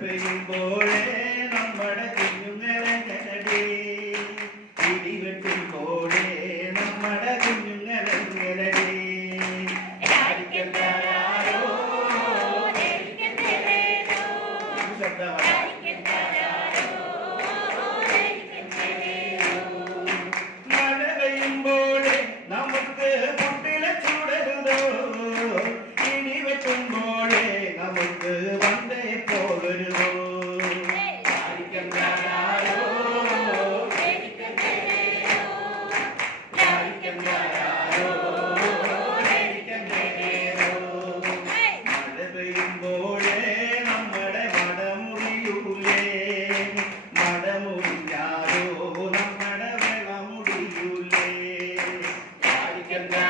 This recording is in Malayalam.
പെയ്യുമ്പോഴേ നമ്മുടെ കുഞ്ഞുങ്ങളെ കനടി ഇടിവെട്ടുമ്പോഴേ നമ്മുടെ കുഞ്ഞുങ്ങളെ കനടി ശബ്ദമാണ് get down.